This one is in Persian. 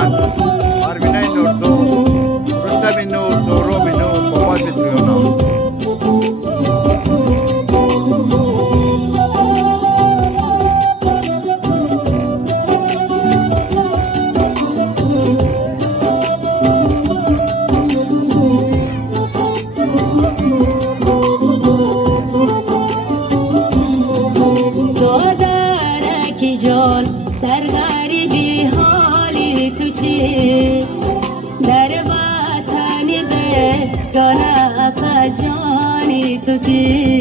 من پروینه نورزو رستم نور زورو منو بابا بتریانا در غریبی حالی تو چی در وطن بیگانه جانی تو کی